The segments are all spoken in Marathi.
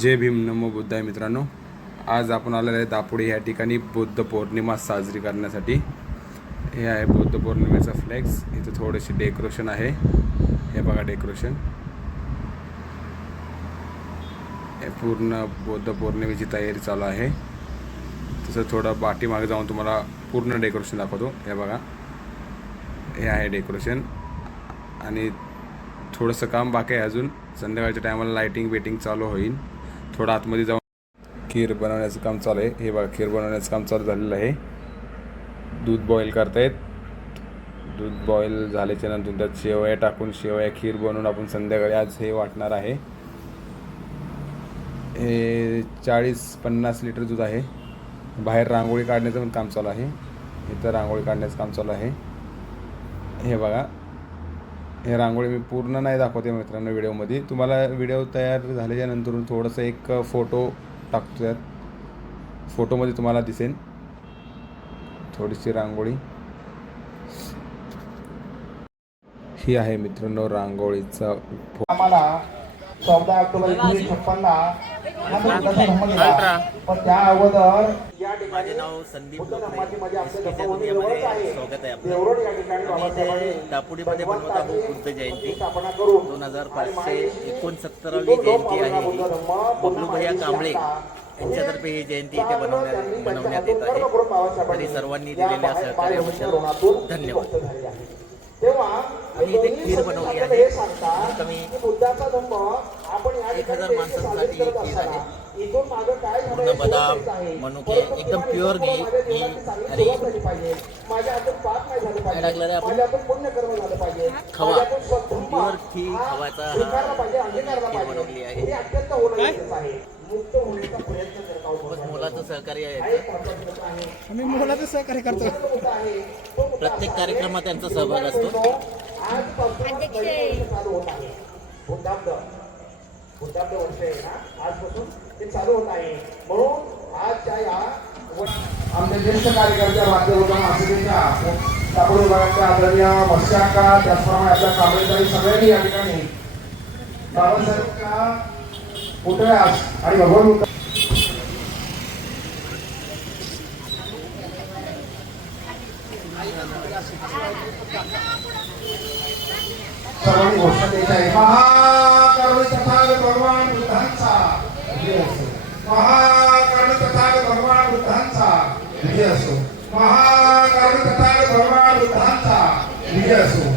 जय भीम नमो बुद्धाय मित्रांनो. आज आपण आलेलो आहे दापोडी या ठिकाणी बुद्ध पौर्णिमा साजरी करण्यासाठी. हे आहे बुद्ध पौर्णिमेचा फ्लेक्स इथं थोडेसे डेकोरेशन आहे. हे बघा डेकोरेशन हे पूर्ण बुद्ध पौर्णिमेची तयारी चालू आहे. तसं थोडं पाठीमागे जाऊन तुम्हाला पूर्ण डेकोरेशन दाखवतो. हे बघा. हे आहे डेकोरेशन आणि थोडंसं काम बाकी आहे अजून. संध्याकाळच्या टायमाला लाईटिंग बेटिंग चालू होईल. थोडं आतमध्ये जाऊन खीर बनवण्याचं काम चालू आहे. हे बघा खीर बनवण्याचं काम चालू झालेलं आहे. दूध बॉईल करतायत. दूध बॉईल झाल्याच्यानंतर त्यात शेवया टाकून शेवया खीर बनवून आपण संध्याकाळी आज हे वाटणार आहे. हे चाळीस पन्नास लिटर दूध आहे. बाहेर रांगोळी काढण्याचं पण काम चालू आहे. इथं रांगोळी काढण्याचं काम चालू आहे. हे बघा हे रांगोळी मी पूर्ण नाही दाखवते मित्रांनो व्हिडिओमध्ये. तुम्हाला व्हिडिओ तयार झाल्याच्यानंतर थोडंसं एक फोटो टाकतो त्यात फोटोमध्ये तुम्हाला दिसेल थोडीशी रांगोळी. ही आहे मित्रांनो रांगोळीचा आम्हाला चौदा ऑक्टोबर एकोणीसशे छप्पनला त्या अगोदर माझे नाव संदीप स्वागत आहे आपलं. बाबासाहेबांनी इथे दापोडीमध्ये बनवत आहोत बुद्ध जयंती. स्थापना करून दोन हजार पाचशे एकोणसत्तरावी जयंती आहे बबलू भैया कांबळे यांच्यातर्फे ही जयंती इथे बनवण्यात बनवण्यात येत आहे. तरी सर्वांनी दिलेल्या सहकार्याबद्दल धन्यवाद. तेव्हा खीर बनवली आहे. कमी एक हजार माणसांसाठी खीर आहे. पूर्ण बदाम. मनुके, एकदम pure घी, माझ्या घी काय आहे आपण? खवा. खवाचा खीर बनवली पाहिजे. आहे. हे खूपच मोलाचं सहकार्य आहे आम्ही मुलाचं सहकार्य करतो. प्रत्येक कार्यक्रमात त्यांचा सहभाग असतो आजपासून वर्ष चालू होत आहे ना आजपासून ते चालू होत आहे म्हणून आजच्या या आमच्या ज्येष्ठ कार्यकर्त्या माध्यमातून आसिफीच्या कापड विभागाच्या आदरणीय मत्स्यांका त्याचप्रमाणे आपल्या कांबळेकरी सगळ्यांनी या ठिकाणी बाबासाहेबांच्या पुतळ्यास आणि भगवान सर्वांनी घोषणा द्यायची आहे. महाकरुणी तथागत भगवान बुद्धांचा. विजय असो. महाकरुणी तथागत भगवान बुद्धांचा. विजय असो. महाकरुणी तथागत भगवान बुद्धांचा. विजय असो.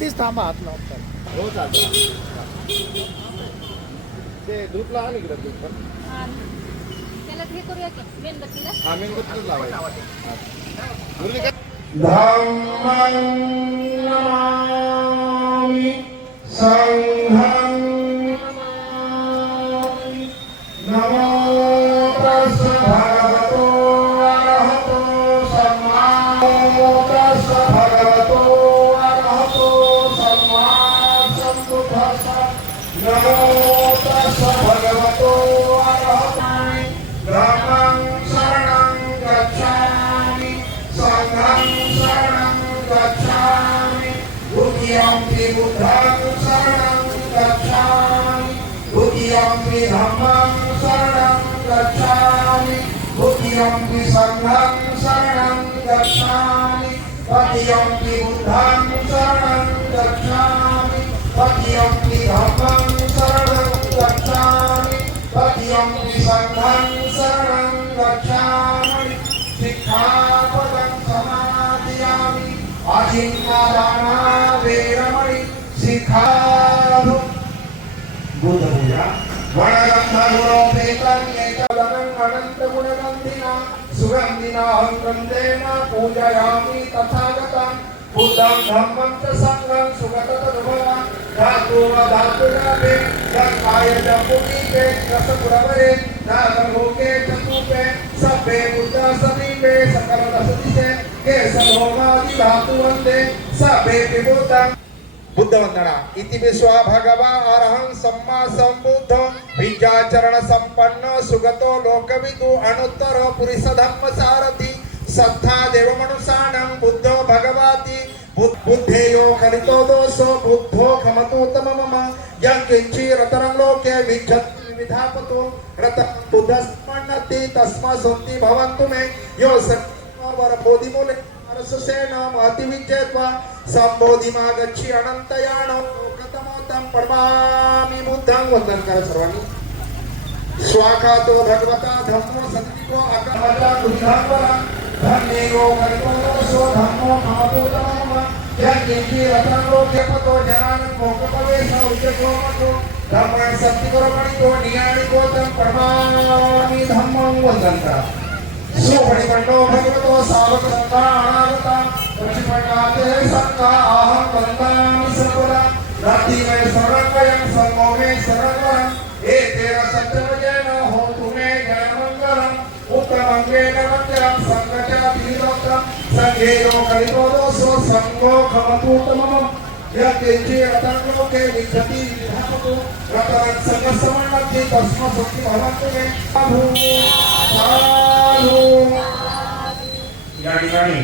वरतीच थांबा हात लावतात हो ते दूध लहान इकडे दूध पण. त्याला हे करूया की मेणबत्तीला? आम्ही दूधच लावायचं. धम्मं नमामि संघं द्वितीयंपि बुद्धं शरणं गच्छामि द्वितीयंपि धम्मं शरणं गच्छामि द्वितीयंपि संघं शरणं गच्छामि तृतीयंपि बुद्धं शरणं गच्छामि तृतीयंपि धम्मं शरणं गच्छामि तृतीयंपि संघं शरणं गच्छामि सिक्खापदं समादियामि अजिङ्गदाना वणगन्धगुणोपेतन्येतदनन्तगुणगन्धिना सुगन्धिना अहं गन्धेन पूजयामि तथागतं। बुद्धं धम्मं च सङ्गं सुगततनुभवं धातु धातुनाभे गङ्गाय जम्बुदीपे रसपुरवरे नागलोके चतुपे सभ्ये बुद्ध समीपे सकल रसदिशे केशभोगादि धातु वन्दे सबे विभूतं बुद्ध वंदना इति विश्वा भगवा अरहं सम्मा संबुद्ध विद्याचरण संपन्न सुगतो लोकविदु अनुत्तर पुरुष धम्म सारथी। सत्ता देव मनुष्यानं बुद्धो भगवाति। बु- बुद्धेयो खलितो दोषो बुद्धो खमतो तम मम यं किञ्चि रतनं लोके विच्छति विधापतो। रतं बुद्धस्मन्नति तस्मा सोन्ति भवन्तु मे। यो वर बोधिमूले अरससेन महति संबोधिमागच्छी अनंतयाण प्रथमोत्तम परमा बुद्धं वंदन करा सर्वांनी स्वाखा तो भगवता धम्मो सद्विको अकहला बुद्धांवरा धन्यो गणोसो धम्मो महाभूतमम यज्ञी रतनो जपतो जनान मोकपवेश उच्चकोमतो धम्मं सत्तिकरमणितो नियाणिकोतं परमामि धम्मं वंदन करा। सुपरिपन्नो भगवतो सावकसंता अनागता। पक्षिपण्डाते संघा अहं वन्दामि सर्वदा राति में शरणवयं सम्मो में शरणवरम् एतेन सत्यवजेन होतु मे जयमङ्गलम् उत्तमङ्गेन मन्दिरं सङ्गचातिरोत्रं सङ्गेयो कलितो दोषो सङ्गो खमतूतमम् यत्किञ्चि रतनलोके विच्छति विधापतु रतनं सङ्गसमन्नति तस्मसुखि भवन्तु मे साधु साधु या ठिकाणी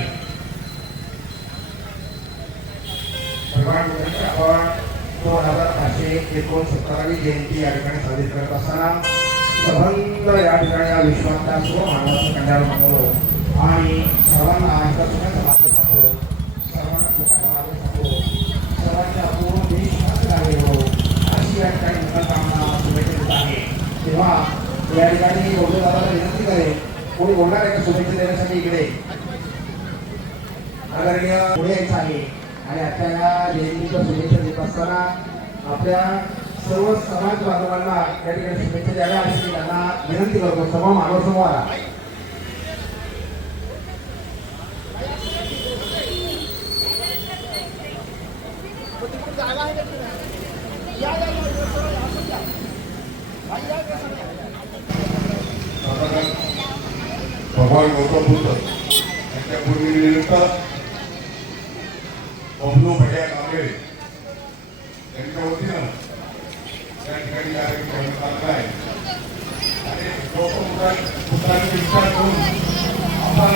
भगवान आपण दोन हजार पाचशे एकोणसत्तरावी जयंती या ठिकाणी साजरी करत असताना सबंध या ठिकाणी या विश्वातल्या सर्व मानवाचं कल्याण मागवलो आणि सर्वांना एका सुखाचा मार्ग सर्वांना सुखाचा मार्ग सर्वांच्या लागले हो अशी या ठिकाणी मनोकामना शुभेच्छा देत आहे. तेव्हा या ठिकाणी बोलतो दादाला विनंती करेन कोणी बोलणार आहे का शुभेच्छा देण्यासाठी इकडे? आदरणीय पुढे यायचं आहे. आणि आता या जयंतीच्या शुभेच्छा देत असताना आपल्या सर्व समाज बांधवांना या ठिकाणी शुभेच्छा द्याव्या अशी त्यांना विनंती करतो सभा मानव समोर भगवान गौतम बुद्ध यांच्या पूर्वीनिमित्त बबलू भैया कांबळे यांच्या वतीनं त्या ठिकाणी कार्यक्रम ठेवण्यात आलेला आहे आणि गौतम बुद्धा- बुद्धांचे विचार करून आपण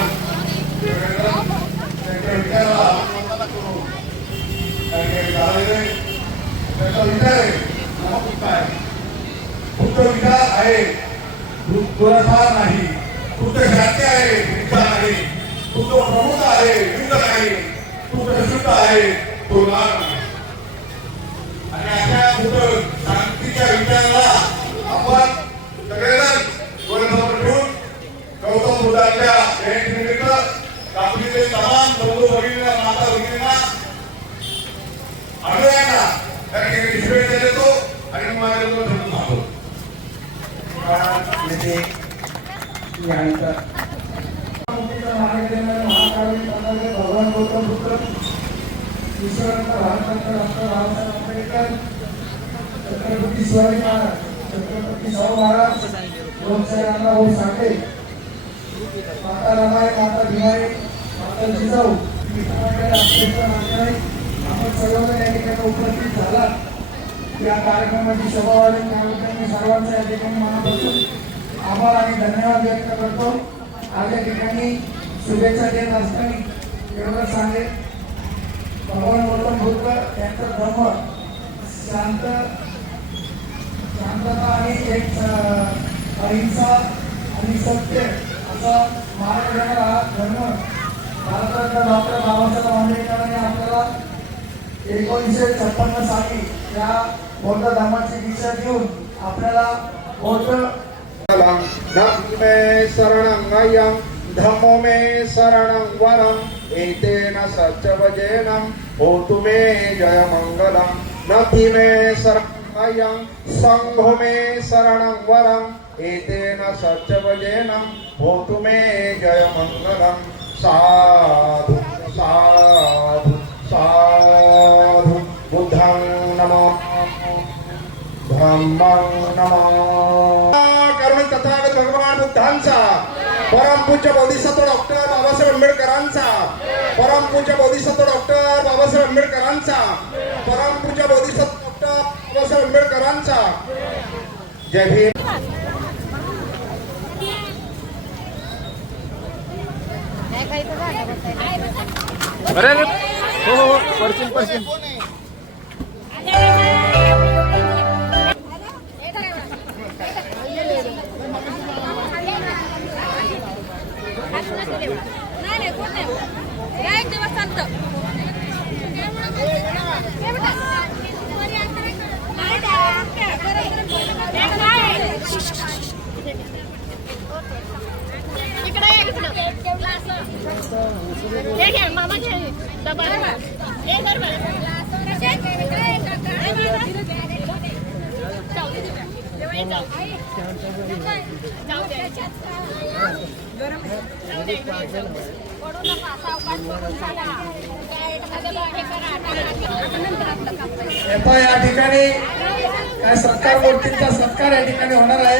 वेगवेगळ्या त्यांच्या विचाराला अनुमोदन करू. त्या ठिकाणी झालेलं आहे. त्यांचा विचार आहे हा बुद्ध आहे बुद्ध विचार आहे दुरसार नाही बुद्ध शांती आहे हिंसा नाही बुद्ध प्रमुख आहे युद्ध नाही बुद्ध शुद्ध आहे. तो नाग आणि अशा बुद्ध शांतीच्या विचाराला आपण सगळेजण डोळ्यासमोर ठेवून गौतम बुद्धांच्या जयंतीनिमित्त आपले तमाम बंधू भगिनींना माता भगिनींना अनुयायांना त्या ठिकाणी शुभेच्छा देतो आणि माझ्या ठेवून थांबतो येथे यानंतर भगवान गौतम बुद्ध ईश्वरांचा भारताचा डॉक्टर बाबासाहेब आंबेडकर छत्रपती शिवाजी महाराज छत्रपती शाहू महाराज लोकशाही अण्णाभाऊ साठे माता रमाई माता माता जिजाऊ आपण या ठिकाणी उपस्थित झाला या कार्यक्रमाची शोभा वाढेल सर्वांचा या ठिकाणी मनापासून आभार आणि धन्यवाद व्यक्त करतो. आज या ठिकाणी शुभेच्छा देत असताना एवढं सांगेल भगवान गौतम बुद्ध त्यांचं धर्म शांत शांतता आणि एक अहिंसा आणि सत्य असा मार्ग देणारा हा धर्म भारतातल्या डॉक्टर बाबासाहेब आंबेडकरांनी आपल्याला एकोणीसशे छप्पन्न साली या बौद्ध धर्माची दिशा देऊन आपल्याला बौद्ध मे शरणं अयं धम्मो में शरणं वरम एतेन सत्यवजेनं होतु मे जयमङ्गलं नथि मे शरणं सङ्घो मे शरणं वरं एतेन सत्यवजेनं होतु मे जयमङ्गलं साधु साधु साधु। बुद्धं नमो धम्मं नमो। कर्म तथागत भगवान बुद्धांचा परमपूज्य बोधिसत्व डॉक्टर बाबासाहेब आंबेडकरांचा. परमपूज्य बोधिसत्व डॉक्टर बाबासाहेब आंबेडकरांचा. परमपूज्य बोधिसत्व डॉक्टर बाबासाहेब आंबेडकरांचा. जय भीम. अरे हो हो हो परशील या ठिकाणी काय सत्कार गोष्टींचा सत्कार या ठिकाणी होणार आहे.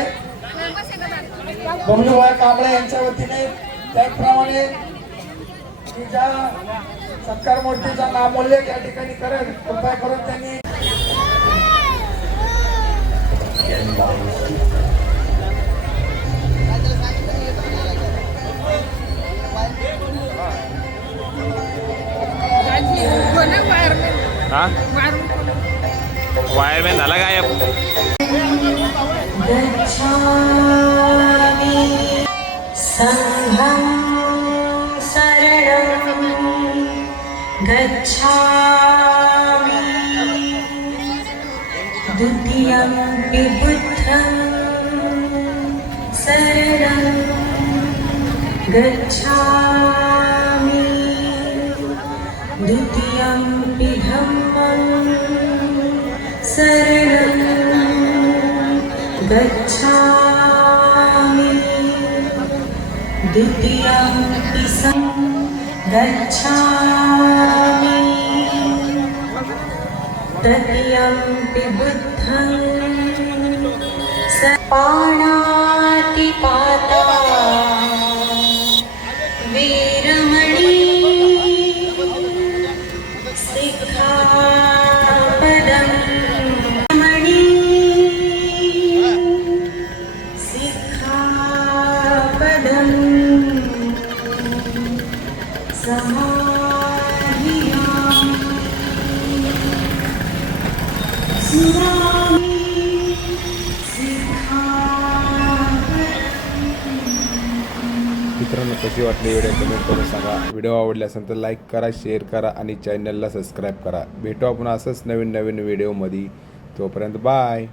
बसा गं, बबलूभाई कांबळे यांच्या वतीने त्याचप्रमाणे ज्या सत्कार मूर्तीचा नामोल्लेख या ठिकाणी करेल. कृपया करून त्यांनी हा? वायरमॅन झाला गायब. गच्छामि। द्वितीयं विबुद्धं शरणं गच्छामि। द्वितीयं धम्मं शरणं गच्छामि। द्वितीय गच्छामि। तृतीयं पिबुद्धं स कशी वाटली व्हिडिओ कमेंट करून सांगा. व्हिडिओ आवडले असेल तर लाईक करा शेअर करा आणि चॅनलला सबस्क्राईब करा. भेटू आपण असंच नवीन नवीन व्हिडिओमध्ये तोपर्यंत बाय